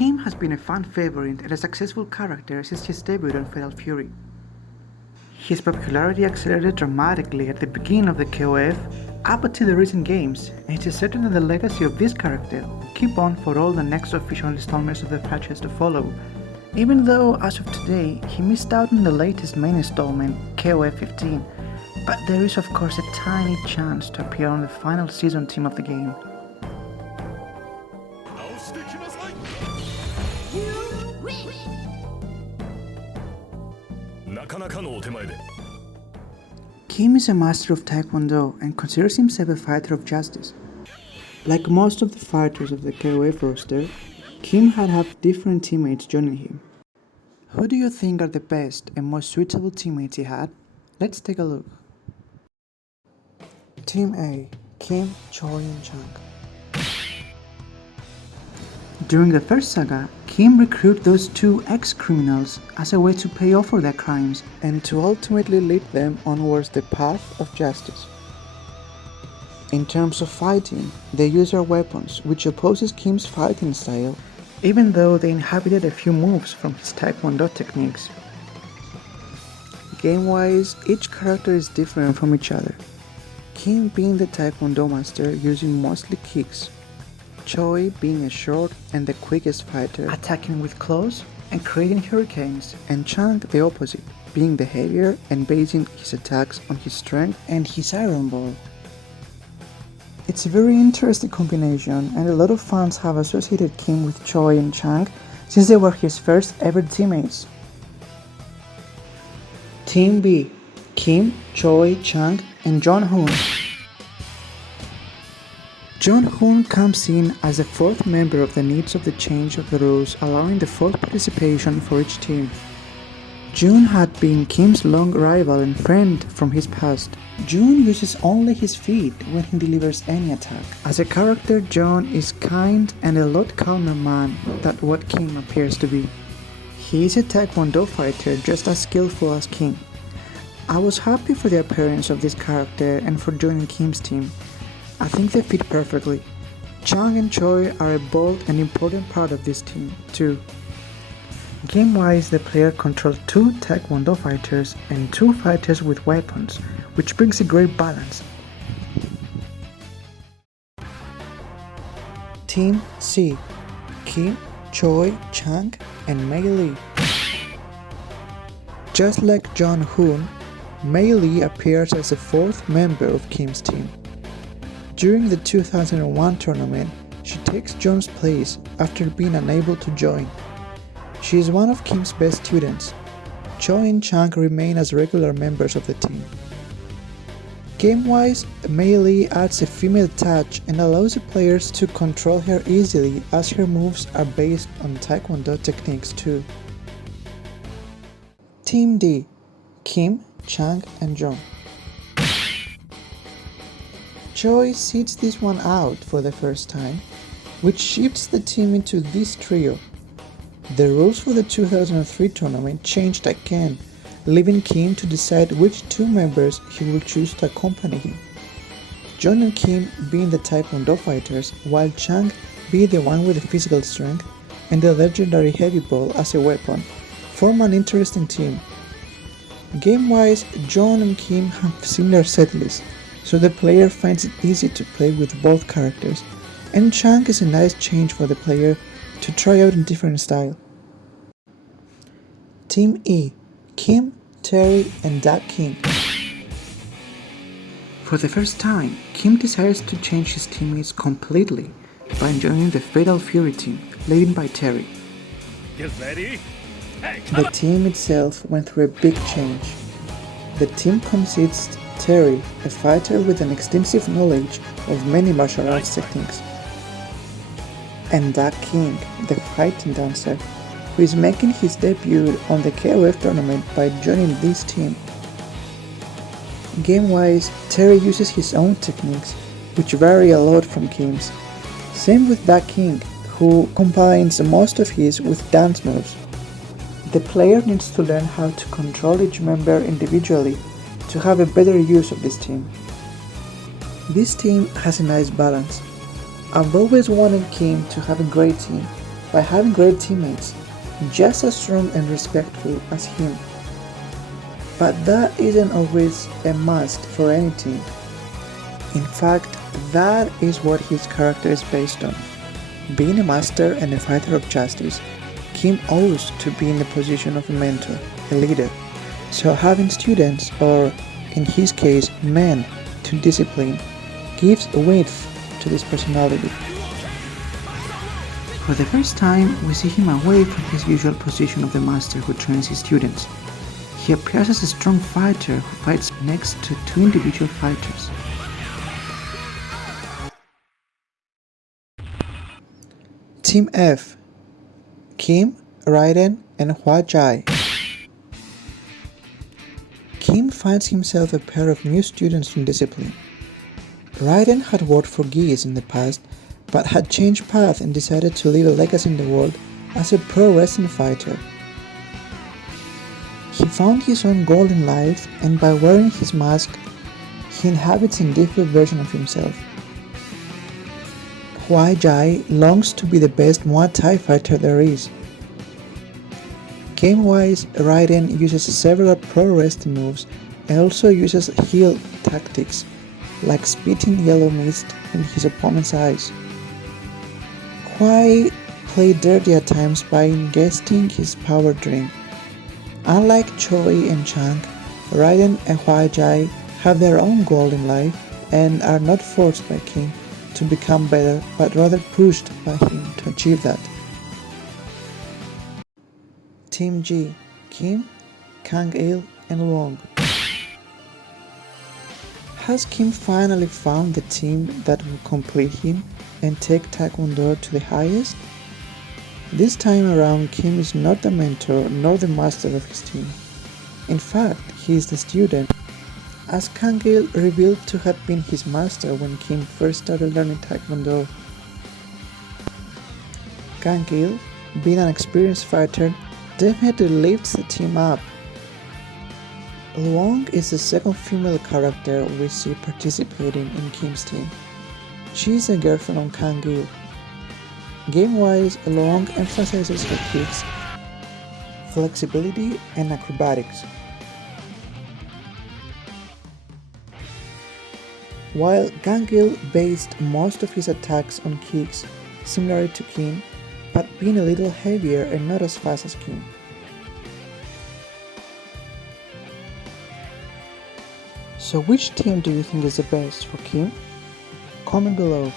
Kim has been a fan favorite and a successful character since his debut on Fatal Fury. His popularity accelerated dramatically at the beginning of the KOF up until the recent games, and it is certain that the legacy of this character will keep on for all the next official installments of the franchise to follow, even though as of today he missed out on the latest main installment, KOF 15, but there is of course a tiny chance to appear on the final season team of the game. Kim is a master of Taekwondo and considers himself a fighter of justice. Like most of the fighters of the KOF roster, Kim had different teammates joining him. Who do you think are the best and most suitable teammates he had? Let's take a look. Team A, Kim, Choi and Chang. During the first saga, Kim recruited those two ex-criminals as a way to pay off for their crimes and to ultimately lead them onwards the path of justice. In terms of fighting, they use their weapons, which opposes Kim's fighting style, even though they inhabited a few moves from his Taekwondo techniques. Game-wise, each character is different from each other. Kim being the Taekwondo master using mostly kicks, Choi being a short and the quickest fighter, attacking with claws and creating hurricanes, and Chang the opposite, being the heavier and basing his attacks on his strength and his iron ball. It's a very interesting combination, and a lot of fans have associated Kim with Choi and Chang since they were his first ever teammates. Team B, Kim, Choi, Chang and Jong-hoon. Jong-hoon comes in as the fourth member of the needs of the change of the rules, allowing the fourth participation for each team. Jun had been Kim's long rival and friend from his past. Jun uses only his feet when he delivers any attack. As a character, Jun is kind and a lot calmer man than what Kim appears to be. He is a Taekwondo fighter just as skillful as Kim. I was happy for the appearance of this character and for joining Kim's team. I think they fit perfectly. Chang and Choi are a bold and important part of this team, too. Game-wise, the player controls two Taekwondo fighters and two fighters with weapons, which brings a great balance. Team C, Kim, Choi, Chang, and Mei Lee. Just like Jong-hoon, Mei Lee appears as the fourth member of Kim's team. During the 2001 tournament, she takes John's place after being unable to join. She is one of Kim's best students. Choi and Chang remain as regular members of the team. Game-wise, Mei Lee adds a female touch and allows the players to control her easily as her moves are based on Taekwondo techniques too. Team D, Kim, Chang and Jong. Choi sits this one out for the first time, which shifts the team into this trio. The rules for the 2003 tournament changed again, leaving Kim to decide which two members he will choose to accompany him. Jong and Kim being the Taekwondo fighters, while Chang being the one with the physical strength and the legendary heavy ball as a weapon, form an interesting team. Game-wise, Jong and Kim have similar set lists, so the player finds it easy to play with both characters, and Chang is a nice change for the player to try out a different style. Team E, Kim, Terry and Dak King. For the first time, Kim decides to change his teammates completely by joining the Fatal Fury team, led by Terry. Get ready? Hey, the team itself went through a big change. The team consists Terry, a fighter with an extensive knowledge of many martial arts techniques, and Dak King, the fighting dancer, who is making his debut on the KOF tournament by joining this team. Game-wise, Terry uses his own techniques, which vary a lot from Kim's. Same with Dak King, who combines most of his with dance moves. The player needs to learn how to control each member individually to have a better use of this team. This team has a nice balance. I've always wanted Kim to have a great team, by having great teammates, just as strong and respectful as him. But that isn't always a must for any team. In fact, that is what his character is based on. Being a master and a fighter of justice, Kim owes to be in the position of a mentor, a leader. So having students, or in his case men, to discipline, gives width to this personality. For the first time, we see him away from his usual position of the master who trains his students. He appears as a strong fighter who fights next to two individual fighters. Team F: Kim, Raiden, and Hua Jai. Kim finds himself a pair of new students in discipline. Raiden had worked for Geese in the past, but had changed path and decided to leave a legacy in the world as a pro wrestling fighter. He found his own goal in life, and by wearing his mask, he inhabits a different version of himself. Hua Jai longs to be the best Muay Thai fighter there is. Game-wise, Raiden uses several pro wrestling moves and also uses heel tactics, like spitting yellow mist in his opponent's eyes. Hua played dirty at times by ingesting his power drink. Unlike Choi and Chang, Raiden and Hua Jai have their own goal in life and are not forced by Kim to become better, but rather pushed by him to achieve that. Team G: Kim, Kang-il, and Wong. Has Kim finally found the team that will complete him and take Taekwondo to the highest? This time around, Kim is not the mentor nor the master of his team. In fact, he is the student, as Kang-il revealed to have been his master when Kim first started learning Taekwondo. Kang-il, being an experienced fighter, definitely lifts the team up. Luong is the second female character we see participating in Kim's team. She is a girlfriend of Kang-il. Game-wise, Luong emphasizes her kicks, flexibility, and acrobatics. While Kang-il based most of his attacks on kicks, similar to Kim, but being a little heavier and not as fast as Kim. So which team do you think is the best for Kim? Comment below.